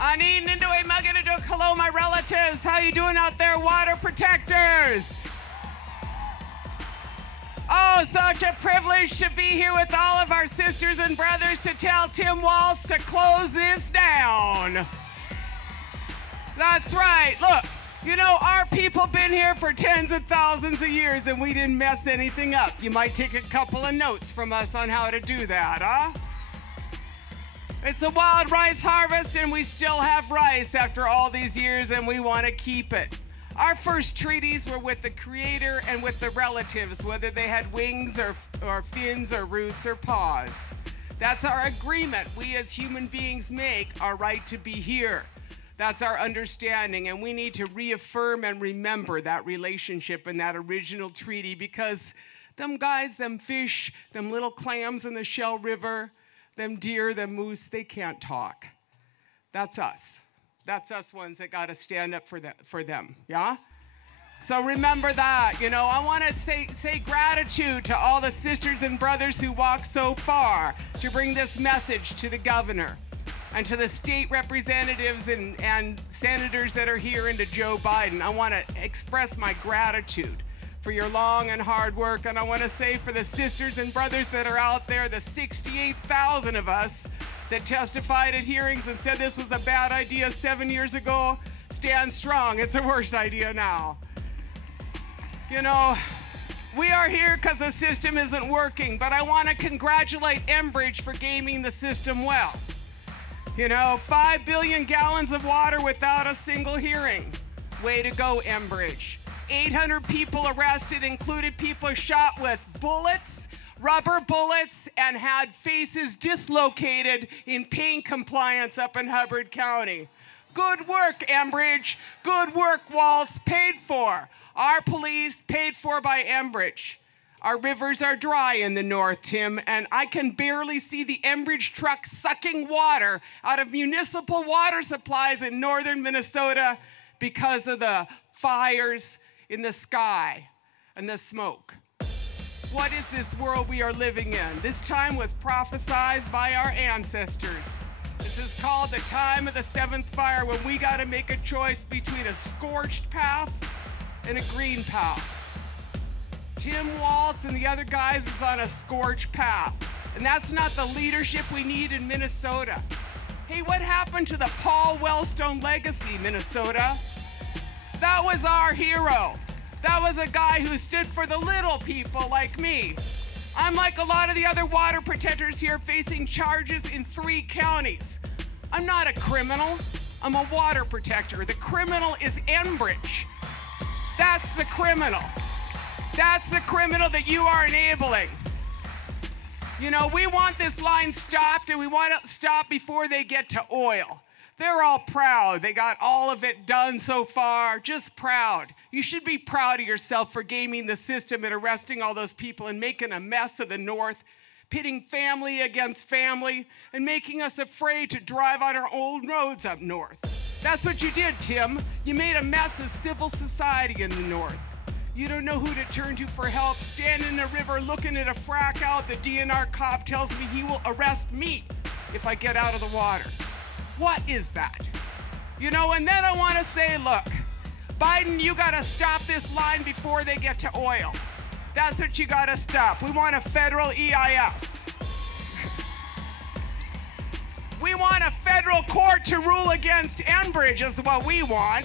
Hello, my relatives. How you doing out there, water protectors? Oh, such a privilege to be here with all of our sisters and brothers to tell Tim Walz to close this down. That's right. Look, you know, our people been here for tens of thousands of years and we didn't mess anything up. You might take a couple of notes from us on how to do that, huh? It's a wild rice harvest and we still have rice after all these years and we want to keep it. Our first treaties were with the Creator and with the relatives, whether they had wings or fins or roots or paws. That's our agreement we as human beings make, our right to be here. That's our understanding, and we need to reaffirm and remember that relationship and that original treaty, because them guys, them fish, them little clams in the Shell River, them deer, them moose, they can't talk. That's us. That's us ones that got to stand up for them, yeah? So remember that, you know. I want to say gratitude to all the sisters and brothers who walked so far to bring this message to the governor and to the state representatives and senators that are here and to Joe Biden. I want to express my gratitude for your long and hard work, and I want to say for the sisters and brothers that are out there, the 68,000 of us that testified at hearings and said this was a bad idea 7 years ago, stand strong. It's a worse idea now. You know, we are here because the system isn't working, but I want to congratulate Enbridge for gaming the system well. You know, 5 billion gallons of water without a single hearing. Way to go, Enbridge. 800 people arrested, included people shot with bullets, rubber bullets, and had faces dislocated in pain compliance up in Hubbard County. Good work, Enbridge. Good work, Walz. Paid for. Our police paid for by Enbridge. Our rivers are dry in the north, Tim, and I can barely see the Enbridge trucks sucking water out of municipal water supplies in northern Minnesota because of the fires in the sky and the smoke. What is this world we are living in? This time was prophesied by our ancestors. This is called the time of the seventh fire, when we got to make a choice between a scorched path and a green path. Tim Walz and the other guys is on a scorched path, and that's not the leadership we need in Minnesota. Hey, what happened to the Paul Wellstone legacy, Minnesota? That was our hero. That was a guy who stood for the little people like me. I'm like a lot of the other water protectors here facing charges in 3 counties. I'm not a criminal, I'm a water protector. The criminal is Enbridge. That's the criminal. That's the criminal that you are enabling. You know, we want this line stopped, and we want it stopped before they get to oil. They're all proud. They got all of it done so far, just proud. You should be proud of yourself for gaming the system and arresting all those people and making a mess of the North, pitting family against family, and making us afraid to drive on our old roads up north. That's what you did, Tim. You made a mess of civil society in the North. You don't know who to turn to for help. Standing in the river looking at a frack out, the DNR cop tells me he will arrest me if I get out of the water. What is that? You know, and then I want to say, look, Biden, you got to stop this line before they get to oil. That's what you got to stop. We want a federal EIS. We want a federal court to rule against Enbridge is what we want.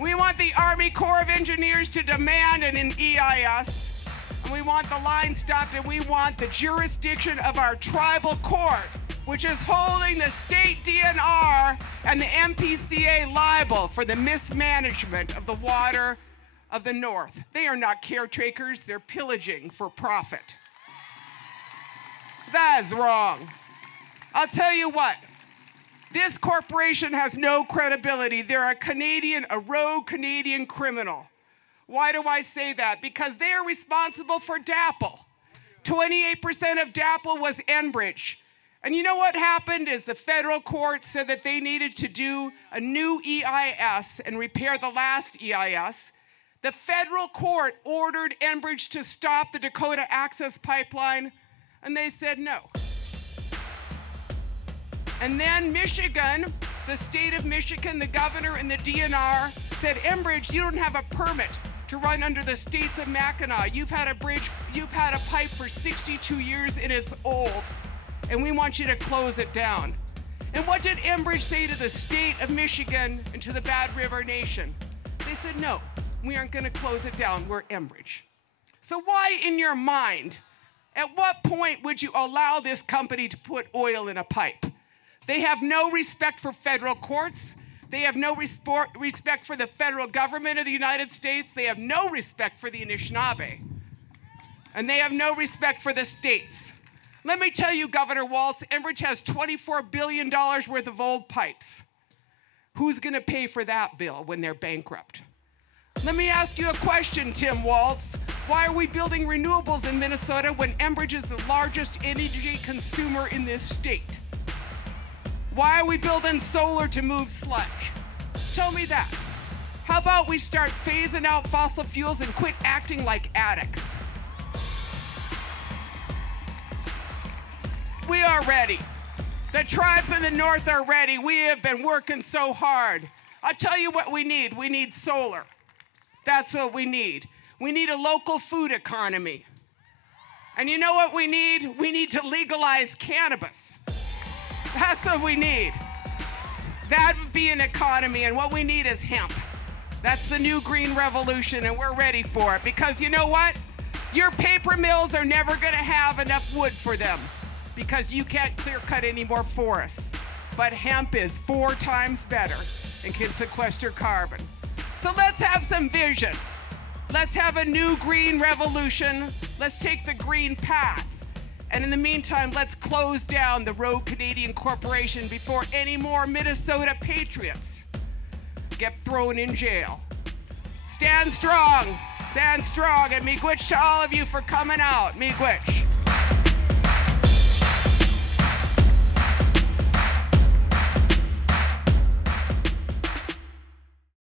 We want the Army Corps of Engineers to demand an EIS, and we want the line stopped, and we want the jurisdiction of our tribal court, which is holding the state DNR and the MPCA liable for the mismanagement of the water of the North. They are not caretakers, they're pillaging for profit. That is wrong. I'll tell you what. This corporation has no credibility. They're a rogue Canadian criminal. Why do I say that? Because they are responsible for DAPL. 28% of DAPL was Enbridge. And you know what happened is the federal court said that they needed to do a new EIS and repair the last EIS. The federal court ordered Enbridge to stop the Dakota Access Pipeline, and they said no. And then Michigan, the state of Michigan, the governor and the DNR said, Enbridge, you don't have a permit to run under the states of Mackinac. You've had a pipe for 62 years and it's old, and we want you to close it down. And what did Enbridge say to the state of Michigan and to the Bad River Nation? They said, no, we aren't gonna close it down, we're Enbridge. So why in your mind, at what point would you allow this company to put oil in a pipe? They have no respect for federal courts. They have no respect for the federal government of the United States. They have no respect for the Anishinaabe. And they have no respect for the states. Let me tell you, Governor Walz, Enbridge has $24 billion worth of old pipes. Who's gonna pay for that bill when they're bankrupt? Let me ask you a question, Tim Walz. Why are we building renewables in Minnesota when Enbridge is the largest energy consumer in this state? Why are we building solar to move sludge? Tell me that. How about we start phasing out fossil fuels and quit acting like addicts? We are ready. The tribes in the north are ready. We have been working so hard. I'll tell you what we need. We need solar. That's what we need. We need a local food economy. And you know what we need? We need to legalize cannabis. That's what we need. That would be an economy, and what we need is hemp. That's the new green revolution, and we're ready for it. Because you know what? Your paper mills are never gonna have enough wood for them because you can't clear cut any more forests. But hemp is 4 times better and can sequester carbon. So let's have some vision. Let's have a new green revolution. Let's take the green path. And in the meantime, let's close down the Rogue Canadian Corporation before any more Minnesota patriots get thrown in jail. Stand strong, and miigwech to all of you for coming out. Miigwech.